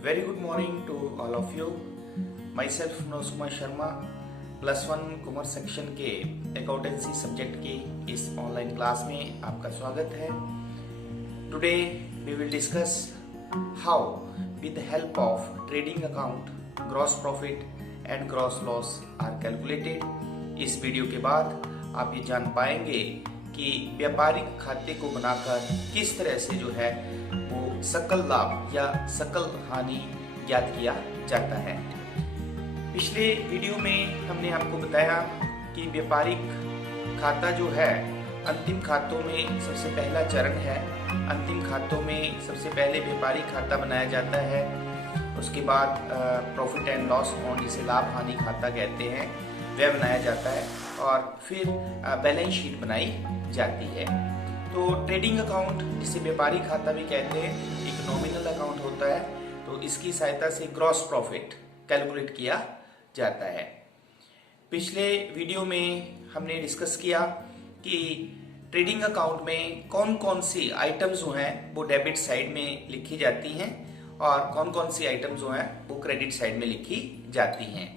Very good morning to all of you. Myself Manoj Kumar Sharma, +1 commerce section के accountancy subject की इस online class में आपका स्वागत है. Today we will discuss how with the help of trading account gross profit and gross loss are calculated. इस video के बाद आप ये जान पाएंगे कि व्यापारिक खाते को बनाकर किस तरह से जो है वो सकल लाभ या सकल हानि ज्ञात किया जाता है. पिछले वीडियो में हमने आपको बताया कि व्यापारिक खाता जो है अंतिम खातों में सबसे पहला चरण है. अंतिम खातों में सबसे पहले व्यापारिक खाता बनाया जाता है. उसके बाद प्रॉफिट एंड लॉस अकाउंट, जिसे लाभ हानि खाता कहते हैं, वह बनाया जाता है और फिर बैलेंस शीट बनाई जाती है. तो ट्रेडिंग अकाउंट, जिसे व्यापारिक खाता भी कहते हैं, एक नॉमिनल अकाउंट होता है. तो इसकी सहायता से ग्रॉस प्रॉफिट कैलकुलेट किया जाता है. पिछले वीडियो में हमने डिस्कस किया कि ट्रेडिंग अकाउंट में कौन कौन सी आइटम्स जो हैं वो डेबिट साइड में लिखी जाती हैं और कौन कौन सी आइटम्स जो हैं वो क्रेडिट साइड में लिखी जाती हैं.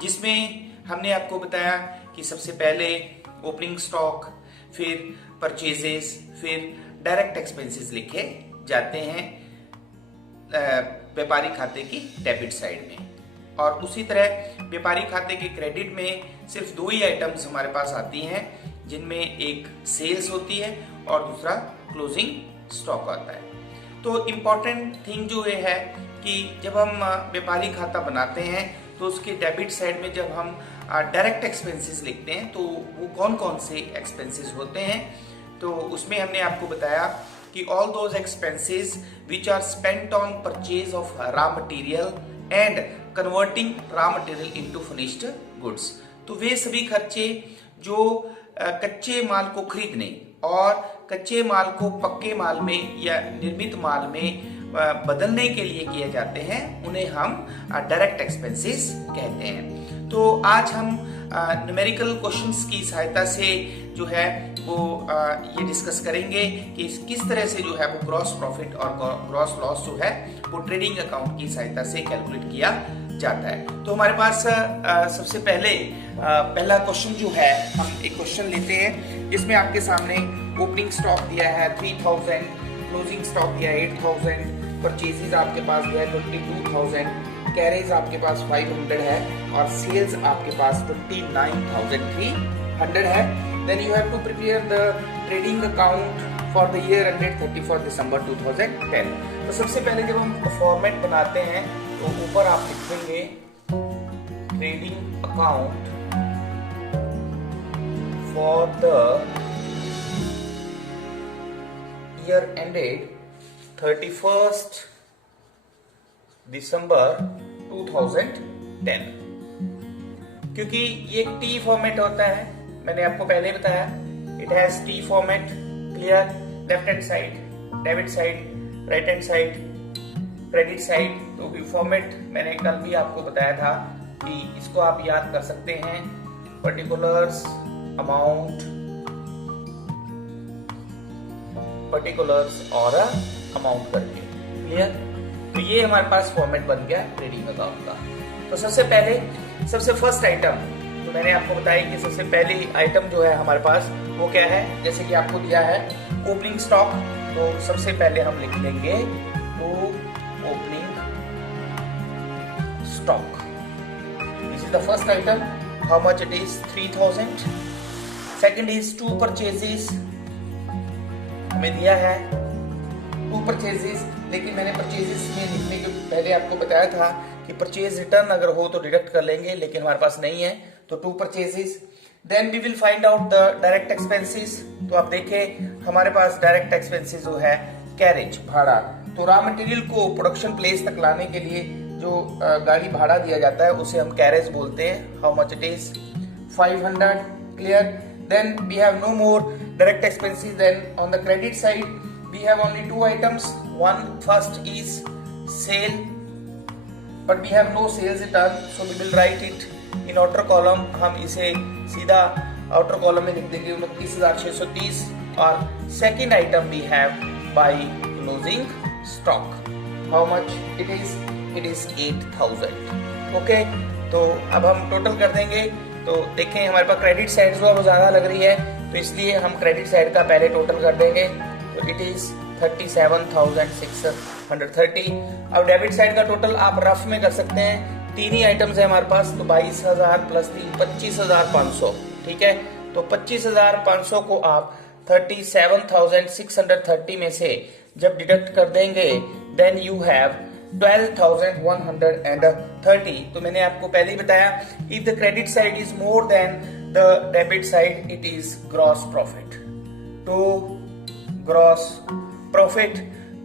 जिसमें हमने आपको बताया कि सबसे पहले ओपनिंग स्टॉक, फिर परचेजेस, फिर डायरेक्ट एक्सपेंसेस लिखे जाते हैं व्यापारिक खाते की डेबिट साइड में. और उसी तरह व्यापारिक खाते के क्रेडिट में सिर्फ दो ही आइटम्स हमारे पास आती हैं, जिनमें एक सेल्स होती है और दूसरा क्लोजिंग स्टॉक आता है. तो इम्पोर्टेंट थिंग जो ये है कि जब हम व्यापारिक खाता बनाते हैं तो उसके डेबिट साइड में जब हम डायरेक्ट एक्सपेंसेस लिखते हैं तो वो कौन कौन से एक्सपेंसेस होते हैं. तो उसमें हमने आपको बताया कि all those expenses which are spent on purchase of raw material and converting raw material into finished goods. तो वे सभी खर्चे जो कच्चे माल को खरीदने और कच्चे माल को पक्के माल में या निर्मित माल में बदलने के लिए किए जाते हैं, उन्हें हम डायरेक्ट एक्सपेंसेस कहते हैं. तो आज हम न्यूमेरिकल क्वेश्चंस की सहायता से जो है वो ये डिस्कस करेंगे कि किस तरह से जो है वो ग्रॉस प्रॉफिट और ग्रॉस लॉस जो है वो ट्रेडिंग अकाउंट की सहायता से कैलकुलेट किया जाता है. तो हमारे पास सबसे पहले पहला क्वेश्चन जो है, हम एक क्वेश्चन लेते हैं जिसमें आपके सामने ओपनिंग स्टॉक दिया है 3000, क्लोजिंग स्टॉक दिया है 8000, परचेजेस आपके पास दिया है 22,000, कैरेज आपके पास 500 है और सेल्स आपके पास 29,300 है. Then you have to prepare the trading account for the year ended 31 December 2010. तो सबसे पहले जब हम फॉर्मेट बनाते हैं तो ऊपर आप लिखेंगे trading account for the year ended 31 December 2010. क्योंकि ये एक टी फॉर्मेट होता है, मैंने आपको पहले बताया, it has T format. Clear? Left hand side debit side, right hand side credit side. तो फॉर्मेट मैंने कल भी आपको बताया था कि इसको आप याद कर सकते हैं पर्टिकुलर्स, अमाउंट, पर्टिकुलर्स और अमाउंट करके. क्लियर? तो ये हमारे पास फॉर्मेट बन गया ट्रेडिंग अकाउंट का. तो सबसे फर्स्ट आइटम तो मैंने आपको बताया कि सबसे पहली आइटम जो है हमारे पास वो क्या है. जैसे कि आपको दिया है ओपनिंग स्टॉक, तो सबसे पहले हम लिख लेंगे तो opening stock. This is the first item. How much it is? 3000. Second is to purchases. हमें दिया है टू परचेजेस, लेकिन मैंने परचेजेस में लिखने के पहले आपको बताया था कि परचेज रिटर्न अगर हो तो डिडक्ट कर लेंगे, लेकिन हमारे पास नहीं है. तो to purchases. Then we will find out the direct expenses. तो आप देखें हमारे पास डायरेक्ट एक्सपेंसेस जो है कैरेज, भाड़ा. तो रॉ मटेरियल को प्रोडक्शन प्लेस तक लाने के लिए जो गाड़ी भाड़ा दिया जाता है उसे हम कैरेज बोलते हैं. How much it is? 500. Clear? Then we have no more direct expenses. Then on the credit side we have only two items. One first is sale, but we have no sales return, so we will write it in outer column. हम इसे सीधा outer column में लिख देंगे 29,630. और second item we have by closing stock. How much it is 8,000। Okay, तो अब हम टोटल कर देंगे। तो देखें हमारे पास क्रेडिट साइड जो है वो ज्यादा लग रही है, तो इसलिए हम क्रेडिट साइड का पहले टोटल कर देंगे। तो इट इज 37,630। अब डेबिट साइड का टोटल आप रफ में कर सकते हैं, तीन ही आइटम्स है हमारे पास, तो 22,000 प्लस 3 25,500। ठीक है, तो 25,500 को आप 37,630 में से जब डिडक्ट कर देंगे, देन यू हैव 12,130। तो मैंने आपको पहले ही बताया, if the credit side is more than the debit side, it is gross profit. तो gross profit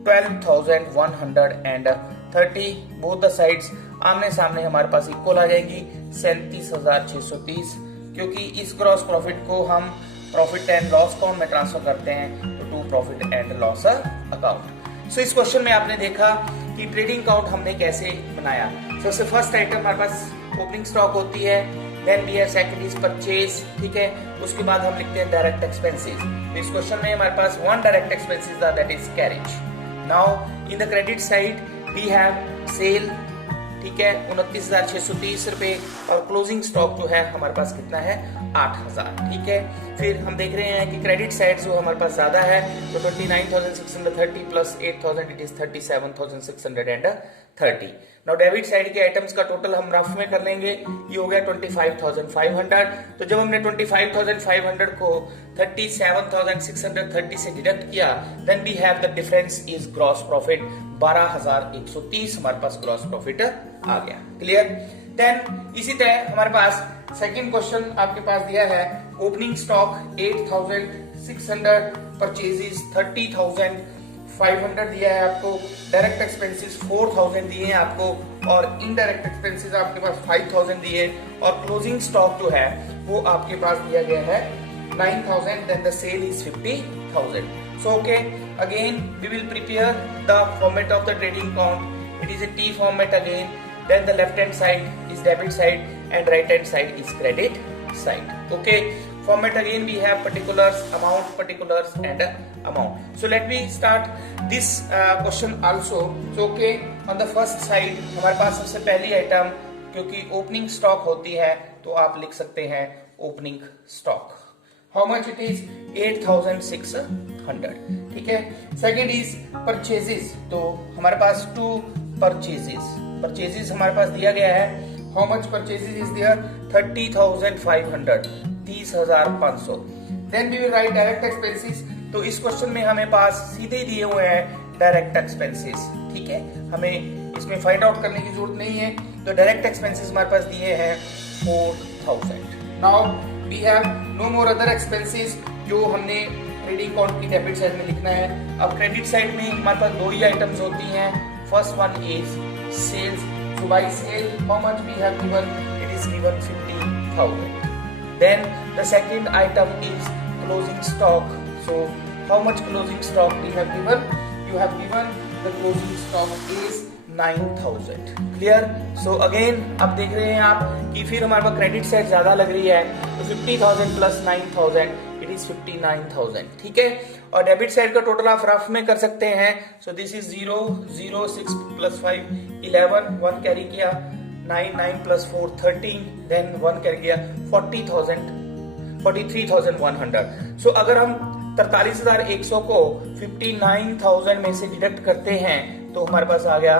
12,130, both the sides आमने सामने हमारे पास इक्वल आ जाएंगी, 37,630। क्योंकि इस ग्रॉस प्रॉफिट को हम प्रॉफिट एंड लॉस अकाउंट में ट्रांसफर करते हैं, तो to profit and loss account. So इस क्वेश्चन में आपने देखा कि ट्रेडिंग अकाउंट हमने कैसे बनाया। सबसे फर्स्ट आइटम हमारे पास ओपनिंग स्टॉक होती है, then we have second is purchase. ठीक है, उसके बाद हम लिखते हैं डायरेक्ट एक्सपेंसेस। तो इस क्वेश्चन में हमारे पास one direct expenses that is carriage. Now in the credit side we have sale, ठीक है, 29,630 रुपए, और क्लोजिंग स्टॉक जो है हमारे पास कितना है, 8,000। ठीक है, फिर हम देख रहे हैं कि क्रेडिट साइड जो हमारे पास ज्यादा है, तो 29,630 plus 8,000 it is 37,630। Now debit side के आइटम्स का टोटल हम रफ में कर लेंगे, ये हो गया 25,500। तो जब हमने 25,500 को 37,630 से डिडक्ट किया, then we have the difference is gross profit, 12,130 हमारे पास ग्रॉस प्रॉफिट आ गया। क्लियर? देन इसी तरह हमारे पास सेकंड क्वेश्चन आपके पास दिया है, ओपनिंग स्टॉक 8,600, परचेजेस 30,500 दिया है आपको, डायरेक्ट एक्सपेंसेस 4,000 दिए हैं आपको, और इनडायरेक्ट एक्सपेंसेस आपके पास 5,000 दिए, और क्लोजिंग स्टॉक जो है वो आपके पास दिया गया है 9,000, then the sale is 50,000। So okay, again we will prepare the format of the trading account. It is a T format again. Then the left hand side is debit side and right hand side is credit side. Okay, format again we have particulars, amount, particulars and amount. So let me start this question also. So okay, on the first side हमारे पास सबसे पहली item, क्योंकि opening stock होती है तो आप लिख सकते हैं opening stock. How much it is? 8,600। ठीक है, सेकेंड इज परचेजेस, तो हमारे पास टू परचेजेस हमारे पास दिया गया है। How much purchases is there? 30,500, 30,500। Then we will write direct expenses. तो इस क्वेश्चन में हमें पास सीधे दिए हुए हैं डायरेक्ट एक्सपेंसेस। ठीक है, हमें इसमें फाइंड आउट करने की जरूरत नहीं है। तो डायरेक्ट एक्सपेंसेस हमारे पास दिए हैं 4,000। Now we have no more other expenses, जो हमने ट्रेडिंग अकाउंट की डेबिट साइड में लिखना है। अब क्रेडिट साइड में हमारे पास दो ही आइटम्स होती हैं, first one is sales. So by sale, how much we have given? It is given 50,000. Then the second item is closing stock. So how much closing stock we have given? You have given the closing stock is 9,000. Clear? So again अब देख रहे हैं आप कि फिर हमारे पास credit side ज्यादा लग रही है, तो 50,000 प्लस 9,000 इट इज 59,000। ठीक है, और डेबिट साइड का टोटल आप रफ में कर सकते हैं। So this is 0, 0, 6 plus 5 11, 1 carry किया, 9, 9 प्लस 4 13, देन 1 कैरी किया, 43,100। सो अगर हम 43,100 को 59,000 में से डिडक्ट करते हैं, तो हमारे पास आ गया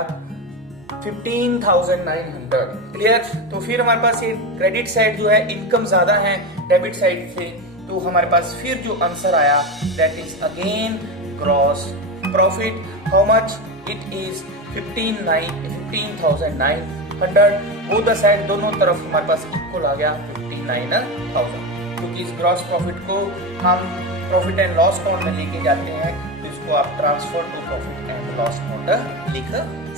15,900। क्लियर? तो फिर हमारे पास ये क्रेडिट साइड जो है इनकम ज्यादा है डेबिट साइड से, तो हमारे पास फिर जो आंसर आया that is again gross profit. How much? It is 15,900। Both the side दोनों तरफ हमारे पास इक्वल आ गया 59,000। क्योंकि इस ग्रॉस प्रॉफिट को हम प्रॉफिट एंड लॉस अकाउंट में लेके जाते हैं, तो इसको आप transfer to profit and loss account लिख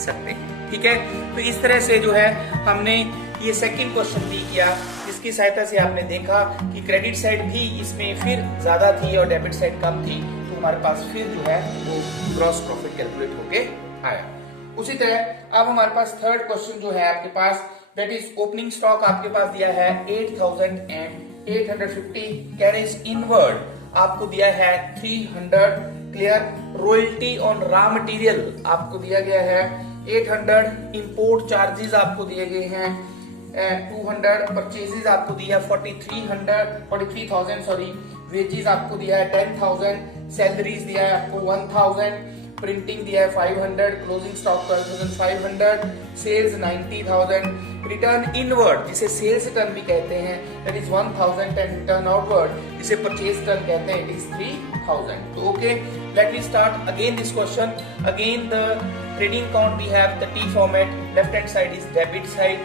सकते हैं। ठीक है, तो इस तरह से जो है हमने ये सेकंड क्वेश्चन भी किया, जिसकी सहायता से आपने देखा कि क्रेडिट साइड भी इसमें फिर ज्यादा थी और डेबिट साइड कम थी, तो हमारे पास फिर जो है वो ग्रॉस प्रॉफिट कैलकुलेट होके आया। उसी तरह अब हमारे पास थर्ड क्वेश्चन जो है आपके पास, दैट इज ओपनिंग स्टॉक आपके पास दिया है 8,850, कैरेज इनवर्ड आपको दिया है 300 clear. Royalty on raw material आपको दिया गया है 800, इंपोर्ट चार्जेस आपको दिए गए हैं 200, परचेजेस आपको दिया 43,000 सॉरी, वेजेस आपको दिया है 10,000, सैलरीज दिया है आपको 1,000, प्रिंटिंग दिया है 500, closing stock 12,500, sales 90,000, return inward जिसे सेल्स टर्न भी कहते हैं that is 1,000, and return outward जिसे परचेज टर्न कहते हैं इट इज 3,000। तो okay, let me start again this question. Again the trading account we have the T format, left hand side is debit side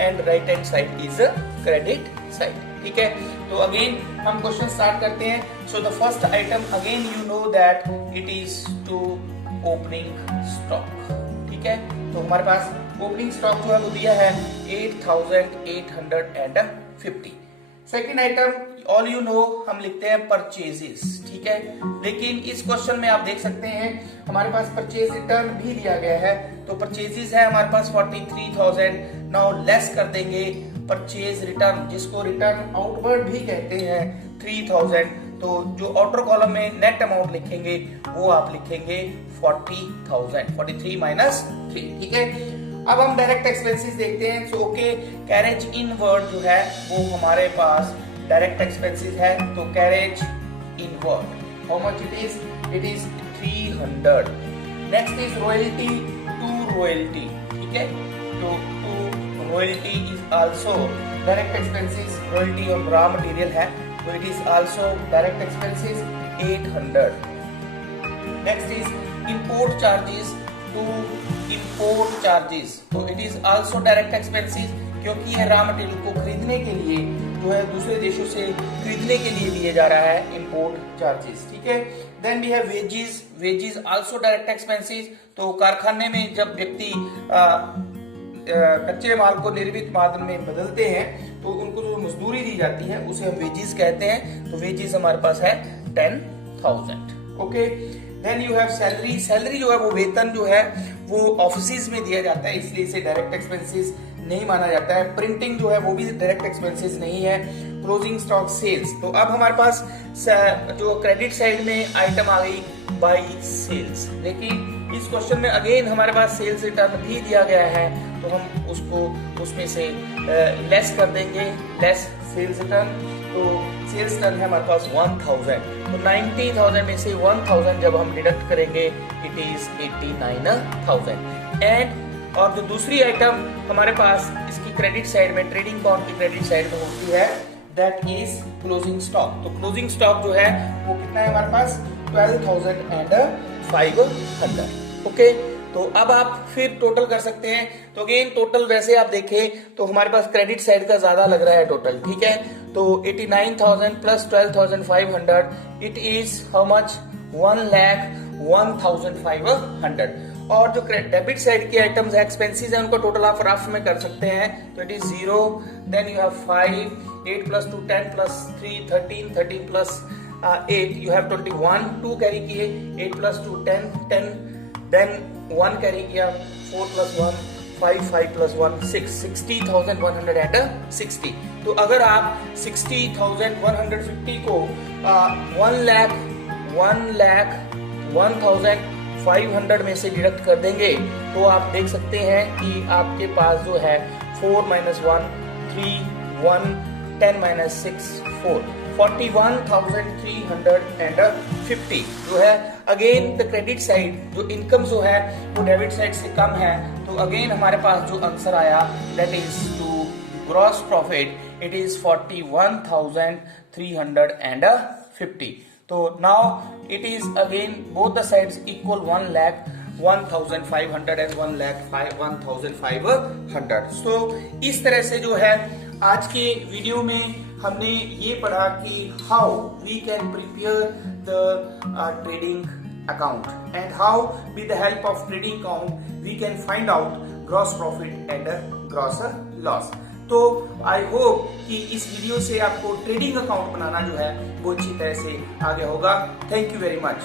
and right hand side is credit side. ठीक है, तो अगेन हम question start करते हैं। सो the first item again you know that it is to opening stock. ठीक है, तो हमारे पास ओपनिंग स्टॉक जो है वो दिया है 8,850। Second item all you know हम लिखते हैं परचेजेस। ठीक है, लेकिन इस क्वेश्चन में आप देख सकते हैं हमारे पास परचेज रिटर्न भी दिया गया है, तो परचेजेस है हमारे पास 43,000। नाउ लेस कर देंगे परचेज रिटर्न जिसको रिटर्न आउटवर्ड भी कहते हैं 3,000। तो जो आउटर कॉलम में नेट अमाउंट लिखेंगे वो आप लिखेंगे 40,000, 43 माइनस 3। ठीक है, अब हम डायरेक्ट एक्सपेंसेस देखते हैं। सो ओके, कैरेज इनवर्ड जो है वो हमारे पास डायरेक्ट एक्सपेंसेस है, तो carriage inward how much it is 300। Next is royalty to royalty. ठीक है, तो to royalty is also direct expenses, royalty on raw material है तो it is also direct expenses 800। Next is import charges to import charges, तो it is also direct expenses क्योंकि ये raw material को खरीदने के लिए जो है दूसरे देशों से खरीदने के लिए दिए जा रहा है इंपोर्ट चार्जेस। ठीक है, then we have wages, wages also direct expenses. तो कारखाने में जब व्यक्ति कच्चे माल को निर्मित माल में बदलते हैं तो उनको जो मजदूरी दी जाती है उसे हम वेजेस कहते हैं, तो वेजेस हमारे पास है 10,000। Okay, then you have salary, salary जो है वो वेतन जो है वो ऑफिस में दिया जाता है इसलिए इसे डायरेक्ट एक्सपेंसेस नहीं माना जाता है। प्रिंटिंग जो है वो भी डायरेक्ट एक्सपेंसेस नहीं है। क्लोजिंग स्टॉक सेल्स, तो अब हमारे पास जो क्रेडिट साइड में आइटम आ गई बाई सेल्स, लेकिन इस क्वेश्चन में अगेन हमारे पास सेल्स रिटर्न भी दिया गया है तो हम उसको उसमें से लेस कर देंगे, लेस सेल्स रिटर्न। तो सेल्स रिटर्न है हमारे पास 1,000, तो 90,000 में से 1,000 जब हम डिडक्ट करेंगे इट इज 89,000। एंड और जो दूसरी आइटम हमारे पास इसकी क्रेडिट साइड में, ट्रेडिंग अकाउंट की क्रेडिट साइड में होती है दैट इज क्लोजिंग स्टॉक। तो क्लोजिंग स्टॉक जो है वो कितना है हमारे पास 12,500। ओके, तो अब आप फिर टोटल कर सकते हैं। तो अगेन टोटल वैसे आप देखें तो हमारे पास क्रेडिट साइड का ज्यादा लग रहा है टोटल। ठीक है, तो 89,000 plus 12,500 it is how much 1,01,500। और जो डेबिट साइड के आइटम्स एक्सपेंसेस हैं उनको टोटल आप रफ में कर सकते हैं, तो it is 0, then you have 5, 8 plus 2 10 plus 3 13, 13 plus 8 you have 21, 2 carry किए, 8 प्लस 2 10, 10, देन 1 कैरी किया, 4 प्लस 1 5, 5 प्लस 1 6, 60,160। तो अगर आप 60,150 को 1,01,500 में से डिडक्ट कर देंगे तो आप देख सकते हैं कि आपके पास जो है 4 - 1 3 1 10 - 6 4 41,350 जो है। अगेन द क्रेडिट साइड जो इनकम जो है वो डेबिट साइड से कम है, तो अगेन हमारे पास जो आंसर आया that is to gross profit it is 41,350। तो now it is again both the sides equal 1,01,500 and 1,01,500। So इस तरह से जो है आज के वीडियो में हमने ये पढ़ा कि how we can prepare the trading account and how with the help of trading account we can find out gross profit and gross loss. तो आई होप कि इस वीडियो से आपको ट्रेडिंग अकाउंट बनाना जो है वो अच्छी तरह से आ गया होगा। Thank you very much.